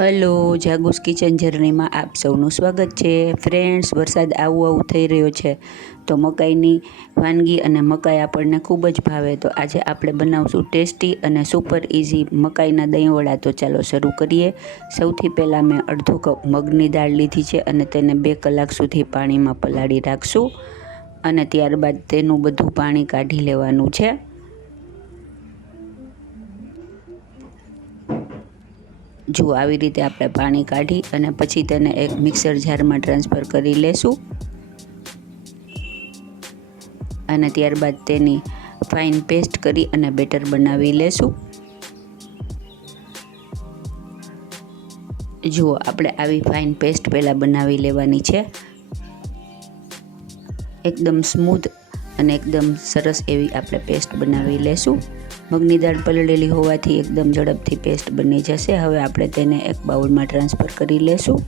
Hello, જાગુસ kitchen જર્નીમાં આપ સૌનું સ્વાગત છે. ફ્રેન્ડ્સ, વરસાદ આવું આવું થઈ રહ્યો છે, તો મકાઈની વાનગી અને મકાઈ આપણને ખૂબ જ ભાવે. તો આજે આપણે બનાવશું ટેસ્ટી અને સુપર ઇઝી મકાઈના દહીંવડા. તો ચાલો શરૂ કરીએ. સૌથી પહેલાં મેં અડધો કપ મગની દાળ લીધી છે અને તેને બે કલાક સુધી પાણીમાં પલાળી રાખશું અને ત્યારબાદ તેનું બધું પાણી કાઢી લેવાનું છે. જુઓ આવી રીતે આપણે પાણી કાઢી અને પછી તેને એક મિક્સર જારમાં ટ્રાન્સફર કરી લેશું. અને ત્યારબાદ તેની ફાઇન પેસ્ટ કરી અને બેટર બનાવી લેશું. જુઓ આપણે આવી ફાઇન પેસ્ટ પહેલાં બનાવી લેવાની છે. એકદમ સ્મૂથ અને એકદમ સરસ એવી આપણે પેસ્ટ બનાવી લેશું. મગની દાળ પલળેલી હોવાથી એકદમ ઝડપથી પેસ્ટ બની જશે. હવે આપણે તેને એક બાઉલમાં ટ્રાન્સફર કરી લેશું.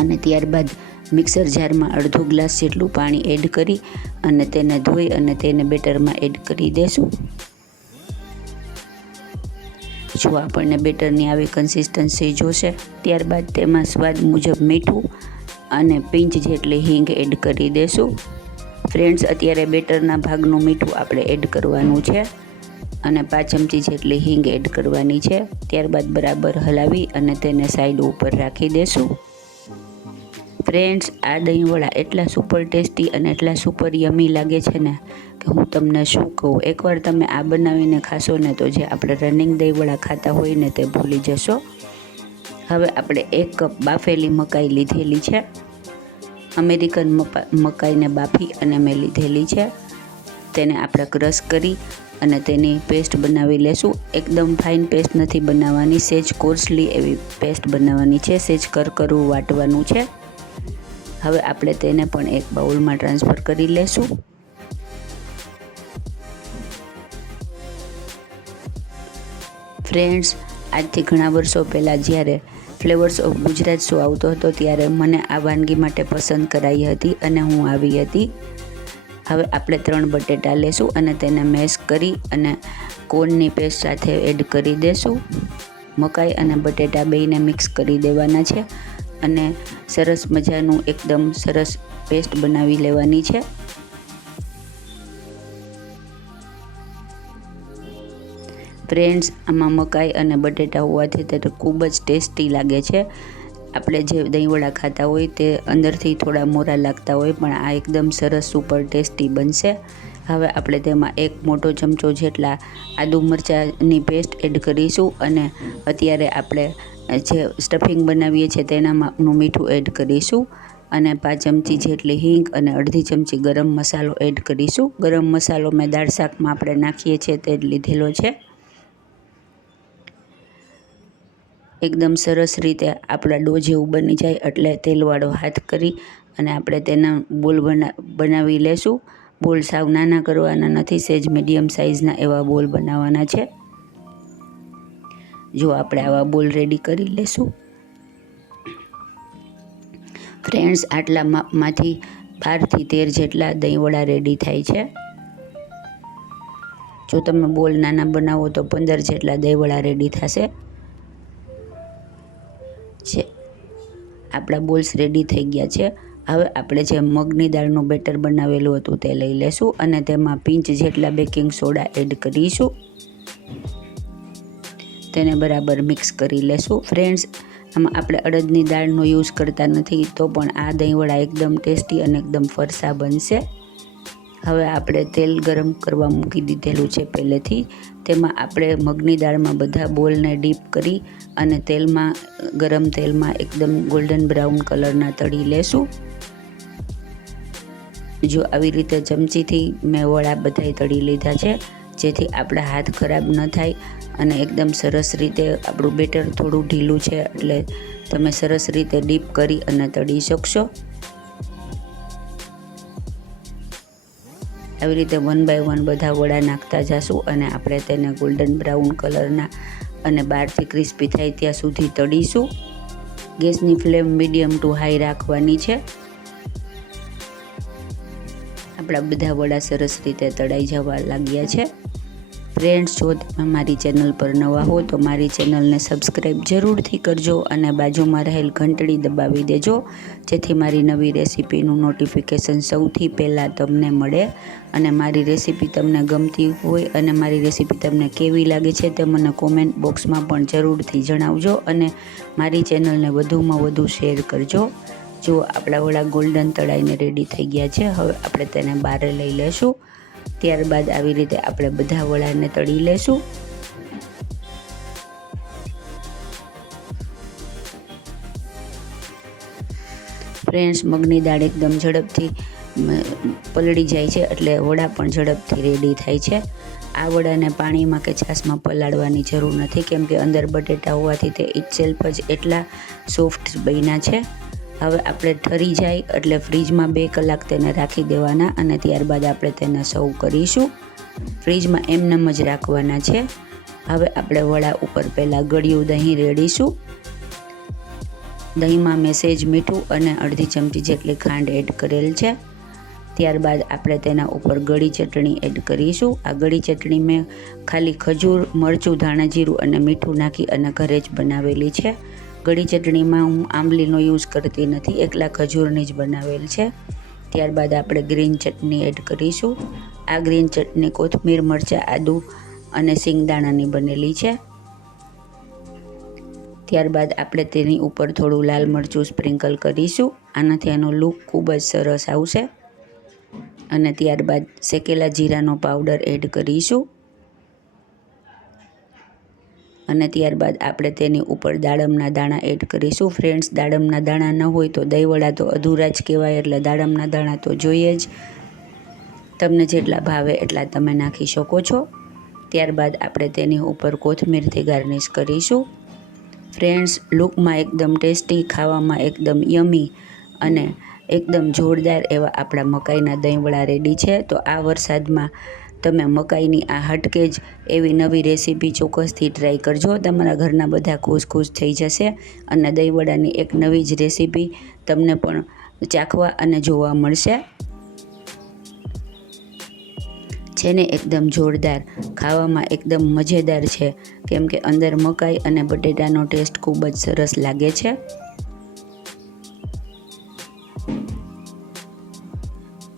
અને ત્યારબાદ મિક્સર જારમાં અડધો ગ્લાસ જેટલું પાણી એડ કરી અને તેને ધોઈ અને તેને બેટરમાં એડ કરી દેશું. જો આપણને બેટરની આવી કન્સિસ્ટન્સી જોશે, ત્યારબાદ તેમાં સ્વાદ મુજબ મીઠું અને પિંચ જેટલી હિંગ એડ કરી દેશું. ફ્રેન્ડ્સ અત્યારે બેટરના ભાગનું મીઠું આપણે એડ કરવાનું છે અને પાંચ ચમચી જેટલી હિંગ એડ કરવાની છે, ત્યારબાદ બરાબર હલાવી અને તેને સાઈડ ઉપર રાખી દેશું. ફ્રેન્ડ્સ આ દહીંવડા એટલા સુપર ટેસ્ટી અને એટલા સુપર યમી લાગે છે ને કે હું તમને શું કહું? એકવાર તમે આ બનાવીને ખાશો ને તો જે આપણે રનિંગ દહીંવડા ખાતા હોય ને તે ભૂલી જશો. હવે આપણે એક કપ બાફેલી મકાઈ લીધેલી છે. અમેરિકન મકાઈને બાફી અને મેં લીધેલી છે. તેને આપણે ક્રશ કરી અને તેની પેસ્ટ બનાવી લેશું. એકદમ ફાઇન પેસ્ટ નથી બનાવવાની. સેજ કોર્સલી એવી પેસ્ટ બનાવવાની છે. સેજ કરકરું વાટવાનું છે. હવે આપણે તેને પણ એક બાઉલમાં ટ્રાન્સફર કરી લેશું. ફ્રેન્ડ્સ, આજથી ઘણા વર્ષો પહેલાં જ્યારે ફ્લેવર્સ ઓફ ગુજરાત શો આવતો હતો ત્યારે મને આ વાનગી માટે પસંદ કરાઈ હતી અને હું આવી હતી. હવે આપણે ત્રણ બટેટા લેશું અને તેને મેશ કરી અને કોર્નની પેસ્ટ સાથે એડ કરી દેશું. મકાઈ અને બટેટા બેયને મિક્સ કરી દેવાના છે અને સરસ મજાનું એકદમ સરસ પેસ્ટ બનાવી લેવાની છે. ફ્રેન્ડ્સ, આમાં મકાઈ અને બટેટા હોવાથી તે ખૂબ જ ટેસ્ટી લાગે છે. આપણે જે દહીંવડા ખાતા હોય તે અંદરથી થોડા મોરા લાગતા હોય, પણ આ એકદમ સરસ સુપર ટેસ્ટી બનશે. હવે આપણે તેમાં એક મોટો ચમચો જેટલા આદુ મરચાંની પેસ્ટ એડ કરીશું અને અત્યારે આપણે જે સ્ટફિંગ બનાવીએ છીએ તેનામાં મીઠું એડ કરીશું અને પાંચ ચમચી જેટલી હિંગ અને અડધી ચમચી ગરમ મસાલો એડ કરીશું. ગરમ મસાલો મેં દાળ શાકમાં આપણે નાખીએ છીએ તે લીધેલો છે. એકદમ સરસ રીતે આપણા ડો જેવું બની જાય એટલે તેલવાળો હાથ કરી અને આપણે તેના બોલ બના, બનાવી લેશું. બોલ સાવ નાના કરવાના નથી, સેજ મીડિયમ સાઇઝના એવા બોલ બનાવવાના છે. જો આપણે આવા બોલ રેડી કરી લેશું. ફ્રેન્ડ્સ, આટલા માપમાંથી બારથી તેર જેટલા દહીંવડા રેડી થાય છે. જો તમે બોલ નાના બનાવો તો પંદર જેટલા દહીંવડા રેડી થશે. આપણા બોલ્સ રેડી થઈ ગયા છે. હવે આપણે જે મગની દાળનું બેટર બનાવેલું હતું તે લઈ લેશું અને તેમાં પિંચ જેટલા બેકિંગ સોડા એડ કરીશું. તેને બરાબર મિક્સ કરી લેશું. ફ્રેન્ડ્સ, આમાં આપણે અડદની દાળનો યુઝ કરતા નથી તો પણ આ દહીંવડા એકદમ ટેસ્ટી અને એકદમ ફરસા બનશે. હવે આપણે તેલ ગરમ કરવા મૂકી દીધેલું છે પહેલેથી. તેમાં આપણે મગની દાળમાં બધા બોલને ડીપ કરી અને તેલમાં, ગરમ તેલમાં એકદમ ગોલ્ડન બ્રાઉન કલરના તળી લેશું. જો આવી રીતે ચમચીથી મેં વડા બધાય તળી લીધા છે, જેથી આપણા હાથ ખરાબ ન થાય અને એકદમ સરસ રીતે આપણું બેટર થોડું ઢીલું છે, એટલે તમે સરસ રીતે ડીપ કરી અને તળી શકશો. આવી રીતે વન બાય વન બધા વડા નાખતા જશું અને આપણે તેને ગોલ્ડન બ્રાઉન કલરના અને બહારથી ક્રિસ્પી થાય ત્યાં સુધી તળીશું. ગેસની ફ્લેમ મીડિયમ ટુ હાઈ રાખવાની છે. આપણા બધા વડા સરસ રીતે તળાઈ જવા લાગ્યા છે. ફ્રેન્ડ્સ, જો તમે મારી ચેનલ પર નવા હો, તો મારી ચેનલને સબસ્ક્રાઈબ જરૂરથી કરજો અને બાજુમાં રહેલ ઘંટડી દબાવી દેજો, જેથી મારી નવી રેસીપીનું નોટિફિકેશન સૌથી પહેલાં તમને મળે અને મારી રેસીપી તમને ગમતી હોય અને મારી રેસીપી તમને કેવી લાગે છે તે મને કોમેન્ટ બોક્સમાં પણ જરૂરથી જણાવજો અને મારી ચેનલને વધુમાં વધુ શેર કરજો. જો આપણા વડા ગોલ્ડન તળાઈને રેડી થઈ ગયા છે, હવે આપણે તેને બહાર લઈ લેશું. ત્યારબાદ આવી રીતે આપણે બધા વડાને તળી લેશું. ફ્રેન્ડ્સ, મગની દાળ એકદમ ઝડપથી પલળી જાય છે એટલે વડા પણ ઝડપથી રેડી થાય છે. આ વડાને પાણીમાં કે છાશમાં પલાળવાની જરૂર નથી કેમ કે અંદર બટેટા હોવાથી તે ઇટસેલ્ફ જ એટલા સોફ્ટ બન્યા છે. હવે આપણે ઠરી જાય એટલે ફ્રીજમાં બે કલાક તેને રાખી દેવાના અને ત્યારબાદ આપણે તેને સર્વ કરીશું. ફ્રીજમાં એમનેમ જ રાખવાના છે. હવે આપણે વડા ઉપર પહેલાં ગળ્યું દહીં રેડીશું. દહીંમાં મેસેજ મીઠું અને અડધી ચમચી જેટલી ખાંડ એડ કરેલ છે. ત્યારબાદ આપણે તેના ઉપર ગળી ચટણી એડ કરીશું. આ ગળી ચટણી મેં ખાલી ખજૂર, મરચું ધાણા જીરું અને મીઠું નાખી અને ઘરે જ બનાવેલી છે. ગળી ચટણીમાં હું આંબલીનો યુઝ કરતી નથી. એકલા ખજૂરની જ બનાવેલ છે. ત્યારબાદ આપણે ગ્રીન ચટણી એડ કરીશું. આ ગ્રીન ચટણી, કોથમીર, મરચાં, આદુ અને સિંગદાણાની બનેલી છે. ત્યારબાદ આપણે તેની ઉપર થોડું લાલ મરચું સ્પ્રિંકલ કરીશું. આનાથી એનો લુક ખૂબ જ સરસ આવશે. અને ત્યારબાદ શેકેલા જીરાનો પાવડર એડ કરીશું. અને ત્યારબાદ આપણે તેની ઉપર દાડમના દાણા એડ કરીશું. ફ્રેન્ડ્સ દાડમના દાણા ન હોય તો દહીંવડા તો અધૂરા જ કહેવાય, એટલે દાડમના દાણા તો જોઈએ જ. તમને જેટલા ભાવે એટલા તમે નાખી શકો છો. ત્યારબાદ આપણે તેની ઉપર કોથમીરથી ગાર્નિશ કરીશું. ફ્રેન્ડ્સ લૂકમાં એકદમ ટેસ્ટી ખાવામાં એકદમ યમી અને એકદમ જોરદાર એવા આપણા મકાઈના દહીંવડા રેડી છે. તો આ વરસાદમાં તમે મકાઈની આ હટકે જ એવી નવી રેસીપી ચોક્કસથી ટ્રાય કરજો. તમારા ઘરના બધા ખુશ ખુશ થઈ જશે અને દહીંવડાની એક નવી જ રેસીપી તમને પણ ચાખવા અને જોવા મળશે. છે ને એકદમ જોરદાર, ખાવામાં એકદમ મજેદાર છે. કેમ કે અંદર મકાઈ અને બટેટાનો ટેસ્ટ ખૂબ જ સરસ લાગે છે.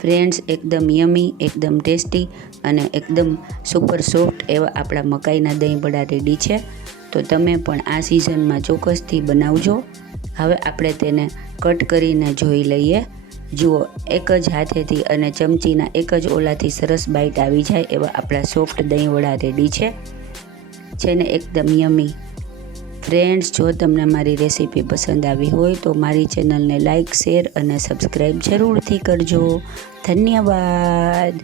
ફ્રેન્ડ્સ એકદમ યમી એકદમ ટેસ્ટી અને એકદમ સુપર સોફ્ટ એવા આપણા મકાઈના દહીં વડા રેડી છે. તો તમે પણ આ સિઝનમાં ચોક્કસથી બનાવજો. હવે આપણે તેને કટ કરીને જોઈ લઈએ. જુઓ, એક જ હાથેથી અને ચમચીના એક જ ઓલાથી સરસ બાઈટ આવી જાય એવા આપણા સોફ્ટ દહીંવડા રેડી છે. છે ને એકદમ યમી ફ્રેન્ડ્સ જો તમને મારી રેસીપી પસંદ આવી હોય તો મારી ચેનલને લાઇક શેર અને સબસ્ક્રાઈબ જરૂરથી કરજો. ધન્યવાદ.